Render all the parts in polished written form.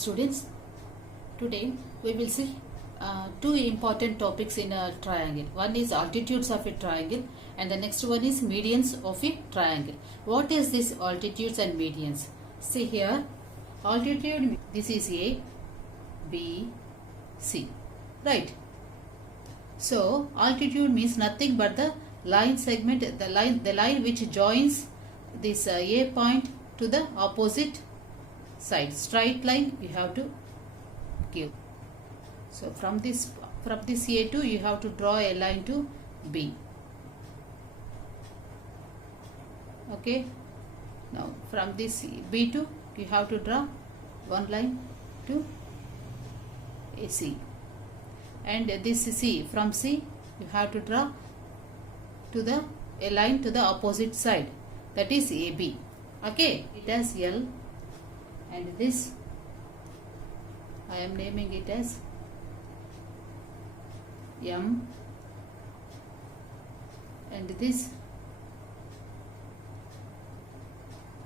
students. Today we will see two important topics in a triangle. One is altitudes of a triangle and the next one is medians of a triangle. What is this altitudes and medians? See here, altitude, this is A, B, C, right? So altitude means nothing but the line segment, the line which joins this A point to the opposite side. Straight line you have to give. So from this A2 you have to draw a line to B. Okay. Now from this B2 you have to draw one line to AC. And this C, from C you have to draw to a line to the opposite side, that is AB. Okay, it has L, and this I am naming it as M, and this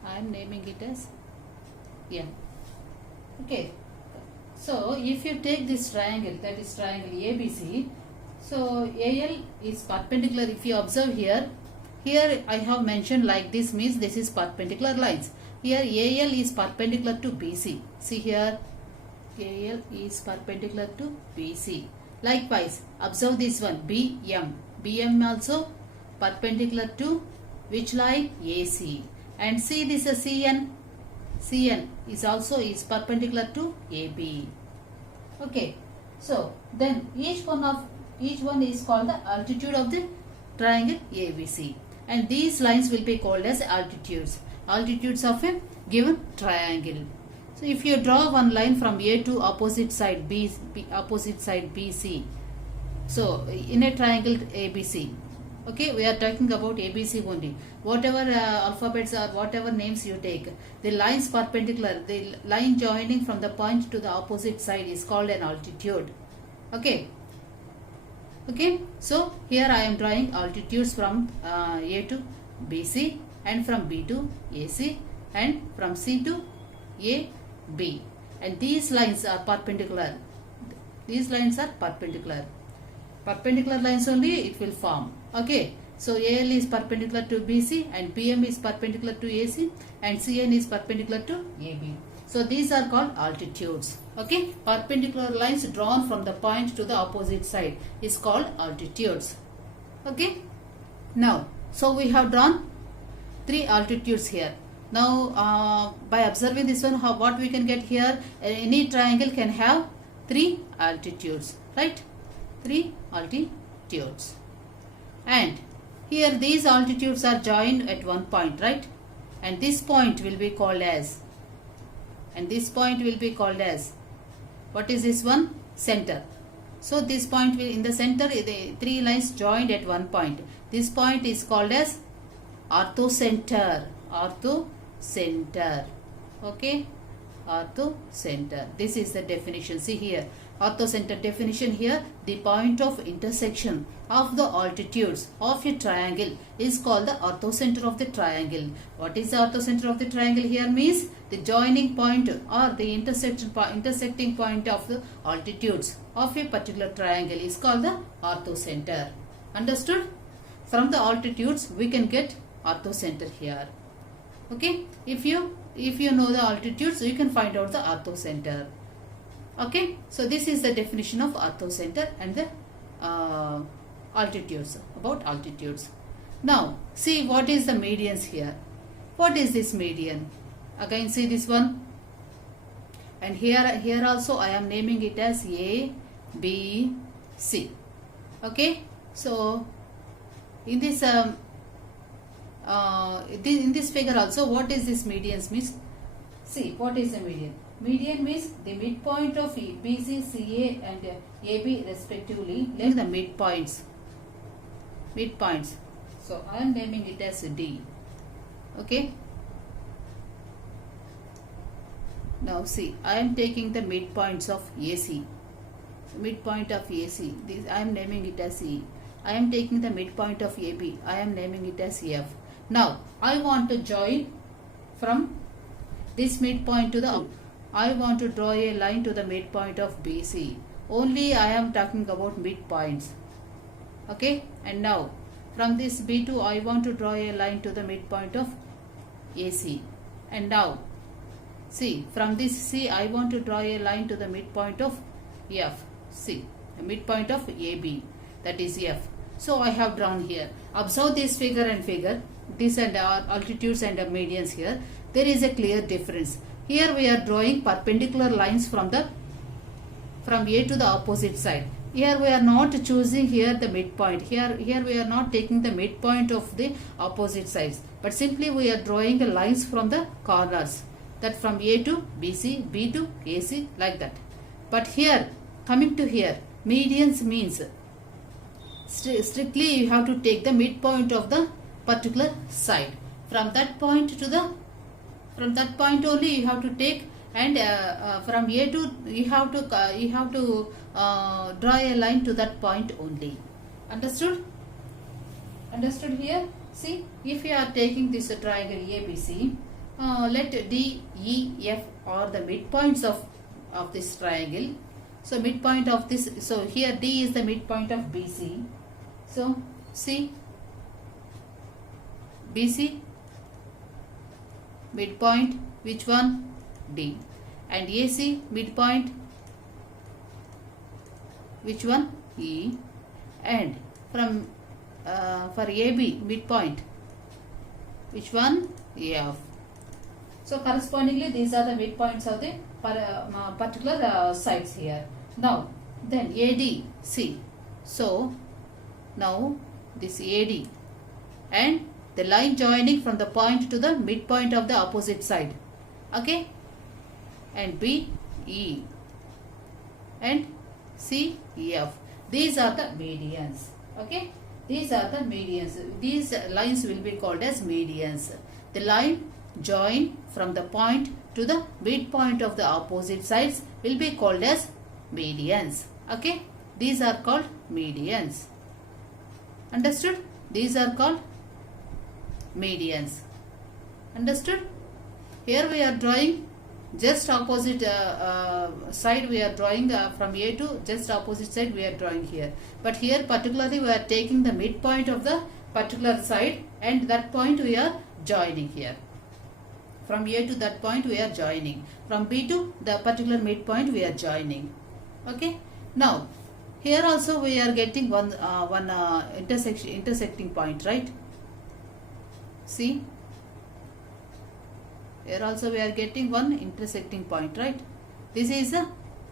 I am naming it as N. Okay. So if you take this triangle, that is triangle ABC, so AL is perpendicular. If you observe here I have mentioned like this, means this is perpendicular lines. Here AL is perpendicular to BC. See here, AL is perpendicular to BC. Likewise, observe this one, BM. BM also perpendicular to which line? AC. And see this CN. CN is also perpendicular to AB. Okay. So then each one is called the altitude of the triangle ABC, and these lines will be called as altitudes of a given triangle. So if you draw one line from A to opposite side BC, so in a triangle ABC, okay, we are talking about ABC only. Whatever alphabets or whatever names you take, the lines perpendicular, the line joining from the point to the opposite side is called an altitude. Okay. Okay. So here I am drawing altitudes from A to BC, and from B to AC, and from C to AB. And these lines are perpendicular. These lines are perpendicular. Perpendicular lines only it will form. Okay. So AL is perpendicular to BC, and BM is perpendicular to AC, and CN is perpendicular to AB. So these are called altitudes. Okay. Perpendicular lines drawn from the point to the opposite side is called altitudes. Okay. Now, so we have drawn three altitudes here. Now by observing this one, what we can get here, any triangle can have three altitudes, right? Three altitudes. And here these altitudes are joined at one point, right? And this point will be called as, what is this one? Center. So this point will, in the center, the three lines joined at one point. This point is called as orthocenter. Orthocenter. Okay. Orthocenter. This is the definition. See here. Orthocenter definition here. The point of intersection of the altitudes of a triangle is called the orthocenter of the triangle. What is the orthocenter of the triangle here? Means the joining point or the intersecting point of the altitudes of a particular triangle is called the orthocenter. Understood? From the altitudes we can get orthocenter here. Okay. If you know the altitudes, you can find out the orthocenter. Okay. So this is the definition of orthocenter and the altitudes, about altitudes. Now see what is the medians here. What is this median? Again see this one, and here also I am naming it as A, B, C. Okay. So in this in this figure also, what is this medians means? See what is the median. Median means the midpoint of BC, CA and AB respectively, like the midpoints. So I am naming it as D. Okay. Now see, I am taking the midpoints of AC. Midpoint of AC, this I am naming it as E. I am taking the midpoint of AB. I am naming it as F. Now I want to join from this midpoint to the I want to draw a line to the midpoint of BC. Only I am talking about midpoints. Okay, and now from this B2 I want to draw a line to the midpoint of AC. And now see, from this C I want to draw a line to the midpoint of F. See, the midpoint of AB, that is F. So I have drawn here. Observe this figure and figure, this and altitudes and medians here. There is a clear difference. Here we are drawing perpendicular lines from A to the opposite side. Here we are not choosing here the midpoint. Here we are not taking the midpoint of the opposite sides, but simply we are drawing the lines from the corners, that from A to BC, B to AC, like that. But here, coming to here, medians means strictly you have to take the midpoint of the particular side. From that point only you have to take, and from A to you have to draw a line to that point only. Understood? Understood here? See, if you are taking this triangle ABC, let D, E, F are the midpoints of this triangle. So midpoint of this, so here D is the midpoint of BC. So see, BC midpoint, which one? D. And AC midpoint, which one? E. And from for AB midpoint, which one? F. So correspondingly these are the midpoints of the particular sides here. Now then AD, see, so now this AD and the line joining from the point to the midpoint of the opposite side, okay, and B, E, and C, F. These are the medians, okay. These are the medians. These lines will be called as medians. The line join from the point to the midpoint of the opposite sides will be called as medians, okay. These are called medians. Understood? These are called medians. Understood? Here we are drawing just opposite side. We are drawing from A to just opposite side we are drawing here. But here particularly we are taking the midpoint of the particular side, and that point we are joining here. From A to that point we are joining. From B to the particular midpoint we are joining. Okay. Now here also we are getting one intersecting point, right? See, here also we are getting one intersecting point, right? This is a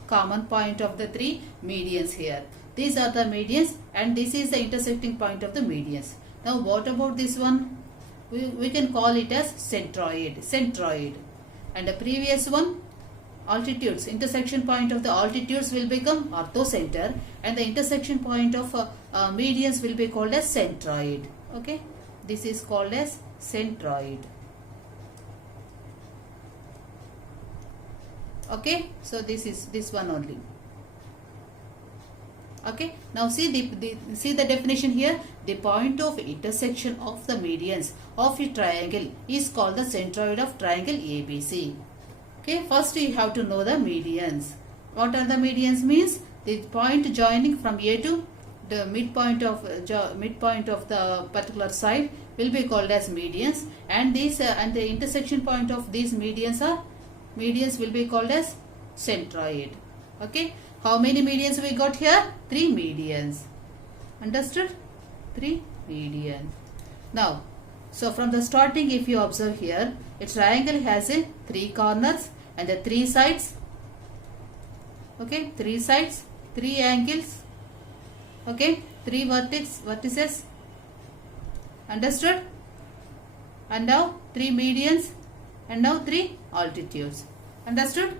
common point of the three medians here. These are the medians, and this is the intersecting point of the medians. Now what about this one? We can call it as centroid. And the previous one, altitudes, intersection point of the altitudes will become orthocenter, and the intersection point of medians will be called as centroid. Okay, this is called as centroid. Okay, so this is this one only. Okay, now see the definition here. The point of intersection of the medians of a triangle is called the centroid of triangle ABC. Okay, first you have to know the medians. What are the medians? Means the point joining from A to the midpoint of the particular side will be called as medians, and these and the intersection point of these medians will be called as centroid. Okay, how many medians we got here? 3 medians. Understood? 3 medians. Now, so from the starting, if you observe here, a triangle has a 3 corners and the 3 sides. Okay, 3 sides, 3 angles. Okay, 3 vertices. Understood? And now 3 medians, and now 3 altitudes. Understood?